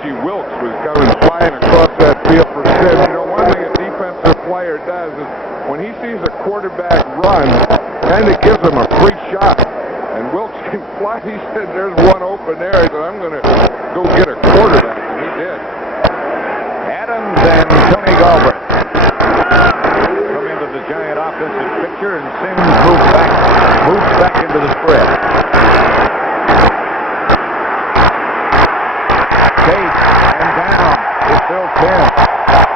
Reggie Wilkes was coming flying across that field for Sims. You know, one thing a defensive player does is when he sees a quarterback run, kind of gives him a free shot. And Wilkes can fly. He said, there's one open there. He said, I'm going to go get a quarterback. And he did. Adams and Tony Galbraith come into the Giant offensive picture, and Sims moves back into the spread. Chase and down. It's still Tim.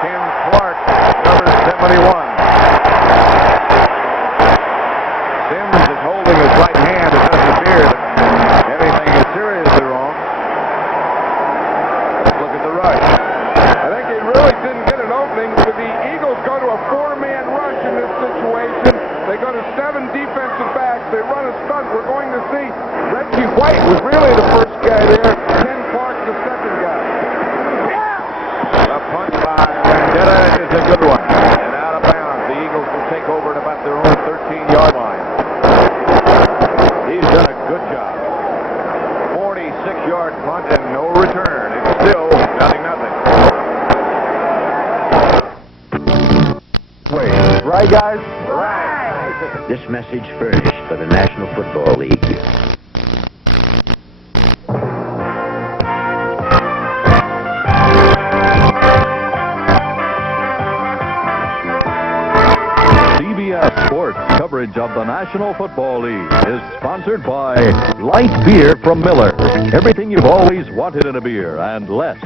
Tim Clark, number 71. Sims is holding his right hand. It doesn't appear that anything is seriously wrong. Let's look at the rush. I think he really didn't get an opening, but the Eagles go to a 4-man rush in this situation. They go to 7 defensive backs. They run a stunt. We're going to see Reggie White was really the first guy there. Ken Clark, the second guy. A punt by Vendetta is a good one. And out of bounds. The Eagles will take over at about their own 13-yard line. He's done a good job. 46-yard punt and no return. It's still 0-0. Wait, right, guys? Right. This message furnished by the National Football League. CBS Sports coverage of the National Football League is sponsored by Light Beer from Miller. Everything you've always wanted in a beer and less.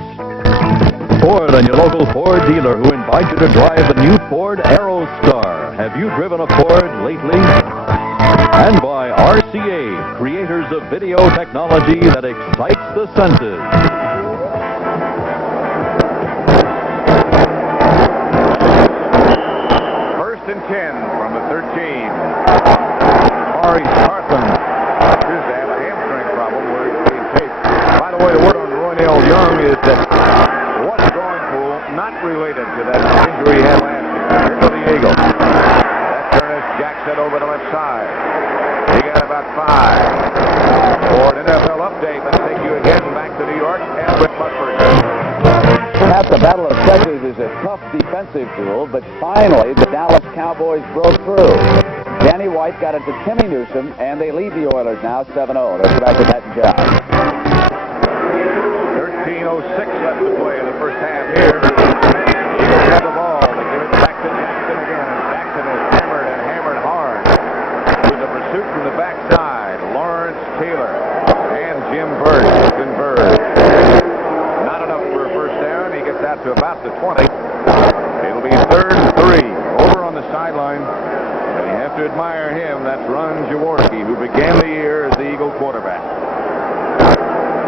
Ford and your local Ford dealer who invite you to drive the new Ford Aerostar. Have you driven a Ford lately? And by RCA, creators of video technology that excites the senses. First and 10 from the 13. Maurice Carthen appears to have a hamstring problem where he's being taped. By the way, the word on Roynell Young is that one drawing pool not related to that injury he had last year. Here go the Eagles. That's Ernest Jackson over the left side. He got about 5. For an NFL update, let's take you again back to New York and with Buckford. Perhaps the Battle of Texas is a tough defensive duel, but finally the Dallas Cowboys broke through. Danny White got it to Timmy Newsom, and they lead the Oilers now 7-0. Let's go back to Pat and John. 13:06 left to play in the first half here. Eagles have the ball. They give it back to Jackson again. And Jackson is hammered and hammered hard. With the pursuit from the backside, Lawrence Taylor and Jim Bird. Not enough for a first down. He gets out to about the 20. It'll be 3rd and 3. Over on the sideline. And you have to admire him. That's Ron Jaworski, who began the year as the Eagle quarterback.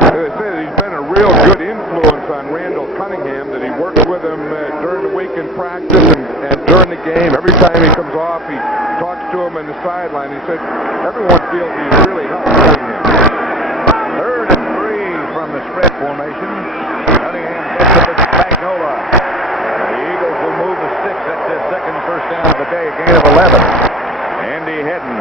As I said, he's been a real good influence on Randall Cunningham, that he worked with him during the week in practice and during the game. Every time he comes off, he talks to him on the sideline. He said everyone feels he's really helped Cunningham. 3rd and 3 from the spread formation. Cunningham gets it to Spagnola. The Eagles will move the sticks. That's their second first down of the day, a gain of 11. Andy Hedden.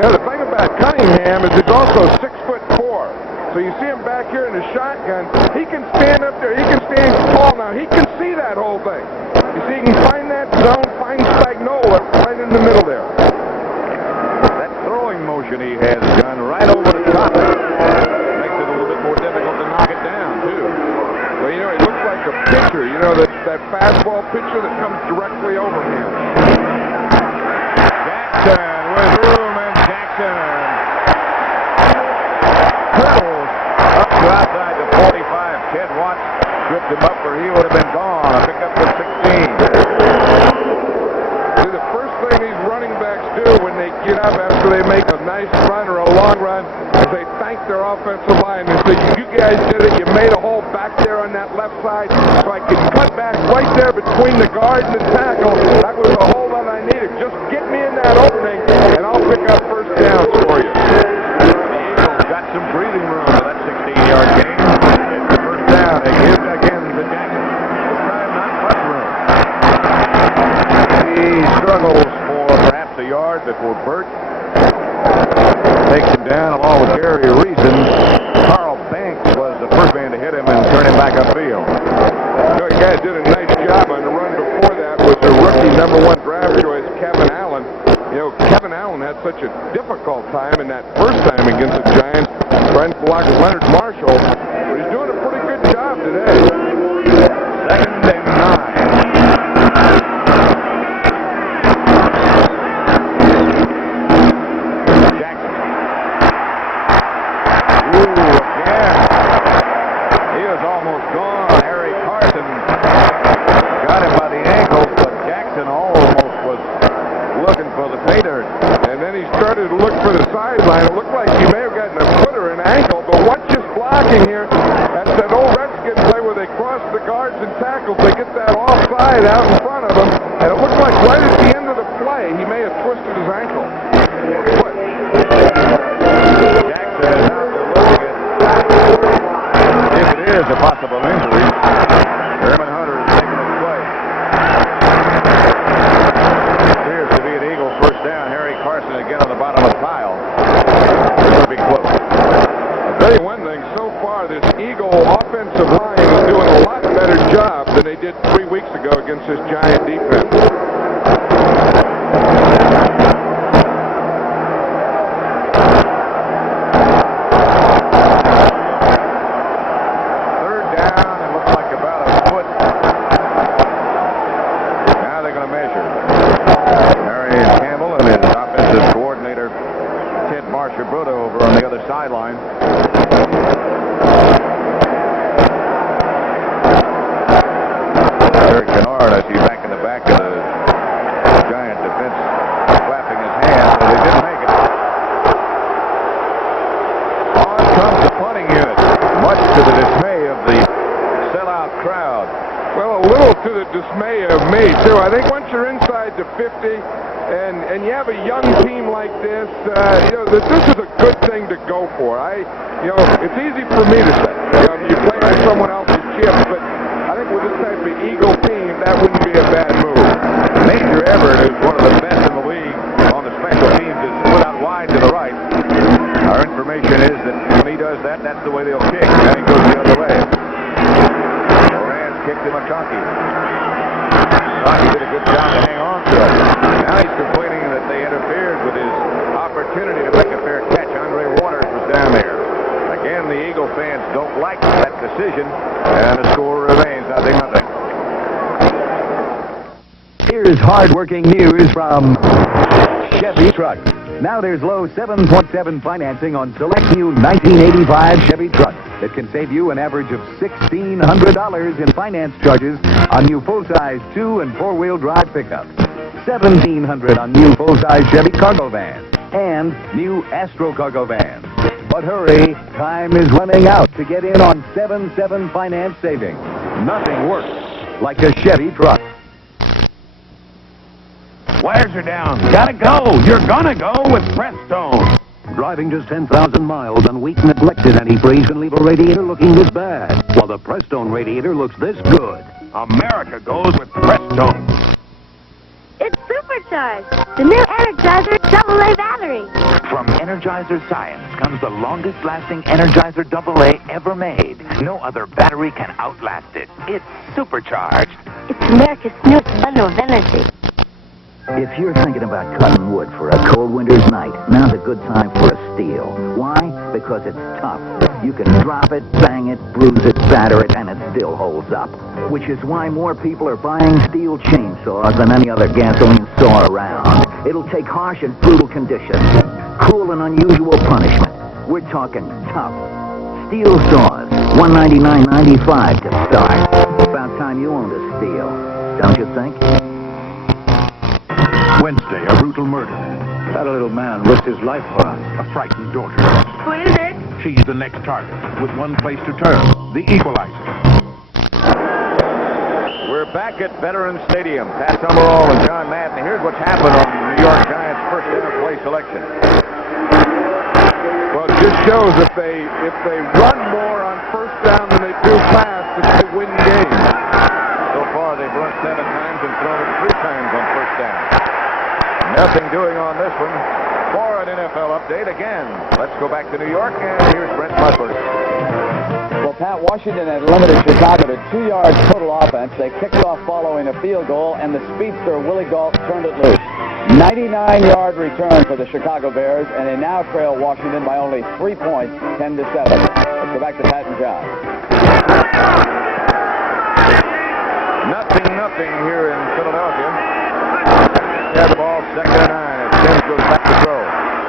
Yeah, the thing about Cunningham is he's also 6'4". So you see him back here in the shotgun. He can stand up there. He can stand tall now. He can see that whole thing. You see, he can find that zone, find Spagnola right in the middle there. That throwing motion he has done right over the top. Makes it a little bit more difficult to knock it down, too. Well, you know, he looks like a pitcher. You know, that fastball pitcher that comes directly over him. Jackson with room, and Jackson hurdles up to outside the 45. Ted Watts tripped him up, or he would have been gone. A pickup for 16. See, the first thing these running backs do when they get up after they make a nice run or a long run is they thank their offensive line. They say, you guys did it. You made a hole back there on that left side so I could cut back right there between the guard and the tackle. That was the hole that I needed. Just get me in that opening, and I'll pick up first downs for you. The Eagles got some breathing room for that 16-yard gain. It's the first down. They give it again to Jackson. This time not much room. He struggles for perhaps a yard before Burt takes him down along with Gary Reason. Carl Banks was upfield. The guy did a nice job on the run before that was the rookie #1 draft choice, Kevin Allen. You know, Kevin Allen had such a difficult time in that first time against the Giants, trying to block Leonard Marshall, but he's doing a pretty good job today. 2nd and 9. Jackson. Ooh, again. He was almost gone. Harry Carson got him by the ankle, but Jackson almost was looking for the pay dirt. And then he started to look for the sideline. It looked like he may have gotten a foot or an ankle, but watch his blocking here. That's that old Redskin play where they cross the guards and tackles. They get that offside out in front of him, and it looked like right at the end of the play, he may have twisted his ankle. Or foot. Jackson is out there looking at if it is a possible injury. Herman Hunter is taking his place. Appears to be an Eagle first down. Harry Carson again on the bottom of the pile. It's going to be close. I'll tell you one thing, so far this Eagle offensive line is doing a lot better job than they did 3 weeks ago against this Giant defense. Third down, it looks like about a foot. Now they're going to measure. Harry Campbell and his offensive coordinator, Ted Marshall-Bruto, over on the other sideline. Eric Kennard, I see back in the back of the Giant defense, clapping his hands, but they didn't make it. On comes the punting unit, much to the dismay of the sellout crowd. Well, a little to the dismay of me, too. I think once you're inside the 50 and you have a young team like this, you know, this is a good thing to go for. You know, it's easy for me to say. You know, you play on someone else's chips, but I think with this type of Eagle team, that wouldn't be a bad move. Major Everett is one of the best in the league on the special teams. Is put out wide to the right. Our information is that when he does that, that's the way they'll kick. Now he goes the other way. Moran's kicked to McConkey. McConkey did a good job to hang on to it. Now he's complaining that they interfered with his opportunity to make a fair catch. Andre Waters was down there. Again, the Eagle fans don't like that decision, and the score remains 0-0. Here's hard-working news from Chevy Trucks. Now there's low 7.7 financing on select new 1985 Chevy trucks that can save you an average of $1,600 in finance charges on new full-size 2- and 4-wheel drive pickups, $1,700 on new full-size Chevy cargo vans, and new Astro cargo vans. But hurry, time is running out to get in on 7.7 finance savings. Nothing works like a Chevy truck. Wires are down. Gotta go. You're gonna go with Prestone. Driving just 10,000 miles on weak, neglected antifreeze can leave a radiator looking this bad, while the Prestone radiator looks this good. America goes with Prestone. It's supercharged. The new Energizer AA battery. From Energizer Science comes the longest-lasting Energizer AA ever made. No other battery can outlast it. It's supercharged. It's America's newest bundle of energy. If you're thinking about cutting wood for a cold winter's night, now's a good time for a steel. Why? Because it's tough. You can drop it, bang it, bruise it, batter it, and it still holds up. Which is why more people are buying steel chainsaws than any other gasoline saw around. It'll take harsh and brutal conditions, cruel and unusual punishment. We're talking tough. Steel saws, $199.95 to start. About time you owned a steel, don't you think? Wednesday, a brutal murder. That little man risked his life for us. A frightened daughter. Who is it? She's the next target, with one place to turn, the equalizer. We're back at Veterans Stadium. Pat Summerall and John Madden. Here's what's happened on the New York Giants' first down play selection. Well, it just shows if they run more on first down than they do pass, that they win games. So far, they've run 7 times and thrown it 3 times on first down. Nothing doing on this one. For an NFL update again, let's go back to New York, and here's Brent Musburger. Well, Pat Washington had limited Chicago to 2 yards total offense. They kicked off following a field goal, and the speedster Willie Galt turned it loose. 99-yard return for the Chicago Bears, and they now trail Washington by only 3 points, 10-7. Let's go back to Pat and John. Nothing here in Philadelphia. They have the ball, 2nd and 9. As Sims goes back to throw,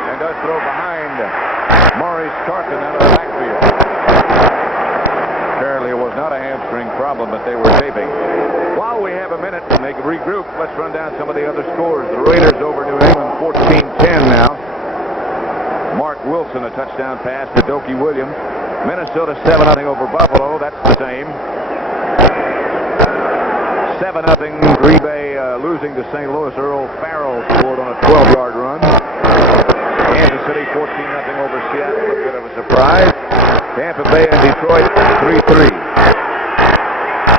and does throw behind Maurice Carton out of the backfield. Apparently it was not a hamstring problem that they were taping. While we have a minute and they can regroup, let's run down some of the other scores. The Raiders over New England 14-10 now. Mark Wilson, a touchdown pass to Dokie Williams. Minnesota 7-0 over Buffalo. That's the same. 7-0 Green Bay losing to St. Louis. Earl Farrell scored on a 12-yard run. Kansas City 14-0 over Seattle. A bit of a surprise. Tampa Bay and Detroit 3-3.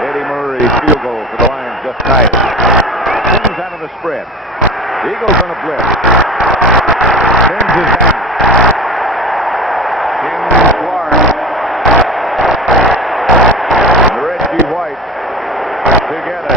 Eddie Murray field goal for the Lions just tight. Sims out of the spread. Eagles on a blitz. Sims is down. James Lawrence. Reggie White together.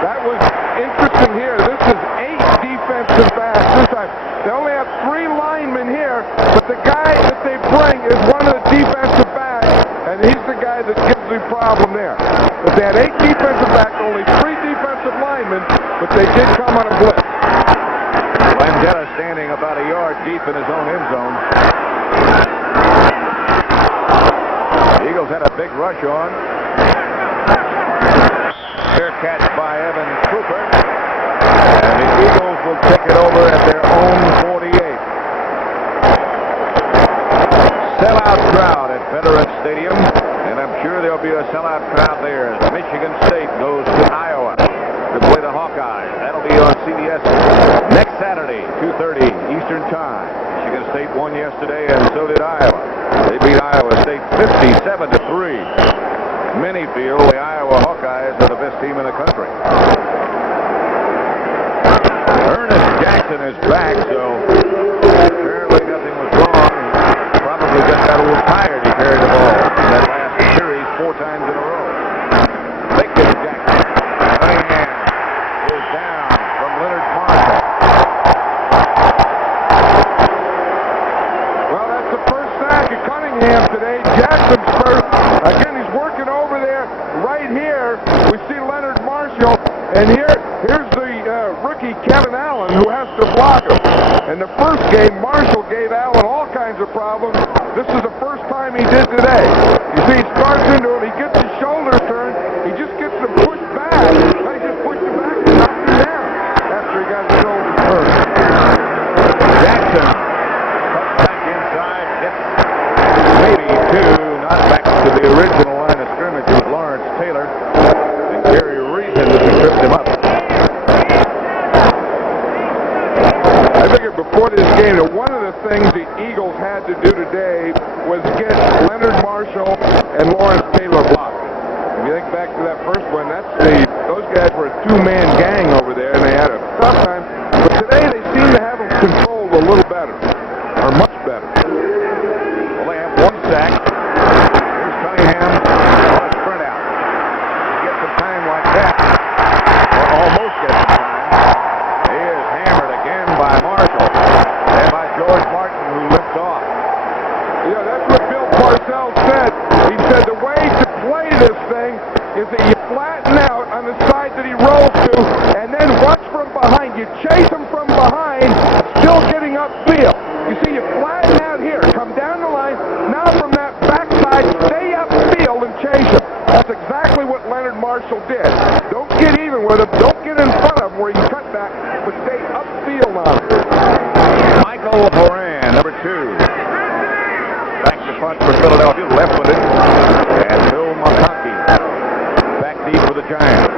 That was interesting here. This is 8 defensive backs this time. They only have 3 linemen here, but the guy that they bring is one of the defensive backs, and he's the guy that gives the problem there. But they had 8 defensive backs, only 3 defensive linemen, but they did come on a blitz. Landetta standing about a yard deep in his own end zone. The Eagles had a big rush on. Fair catch by Evan Cooper. And the Eagles will take it over at their own 48. Sellout crowd at Veterans Stadium. And I'm sure there'll be a sellout crowd there as Michigan State goes to Iowa to play the Hawkeyes. That'll be on CBS next Saturday, 2:30 Eastern Time. Michigan State won yesterday, and so did Iowa. They beat Iowa State 57-3. Many feel the Iowa Hawkeyes are the best team in the country. Ernest Jackson is back, so apparently nothing was wrong. Probably just got a little tired. He carried the ball in that last series 4 times in a row. Big hit Jackson. Cunningham is down from Leonard Marshall. Well, that's the first sack of Cunningham today. Jackson's first. Again, he's working over there. Right here, we see Leonard Marshall, and here's the rookie Kevin Allen, who has to block him. In the first game, Marshall gave Allen all kinds of problems. This is the first time he did today. You see, he starts into him, he gets his shoulders turned, he just gets him pushed back. He just pushed him back and knocked him down after he got his shoulders turned. Jackson cuts back inside, hits maybe 2, not back to the original line of scrimmage with Lawrence Taylor. And Gary Reason as he tripped him up. I figured before this game that one of the things the Eagles had to do today was get Leonard Marshall and Lawrence Taylor blocked. If you think back to that first one, those guys were a 2-man gang over there, and they had a tough time. But today they seem to have them controlled a little better, or much better. Well, they have 1 sack. Here's Cunningham on a sprint out. He gets some time like that, or almost gets some time. He is hammered again by Marshall and by George Martin, who limped off. Yeah, that's what Bill Parcells said. He said the way to play this thing is that you flatten out on the side that he rolls to, and then rush from behind. You chase him from behind, still getting upfield. You see, you flatten out here, come down the line. Now from that backside, stay upfield and chase him. That's exactly what Leonard Marshall did. Don't get even with him. Don't get in front of him where you cut back, but stay upfield on him. Michael Horan, number 2. Back to punt for Philadelphia, left-footed. And Bill McConkey back deep for the Giants.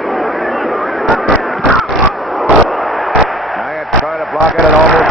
Giants try to block it and almost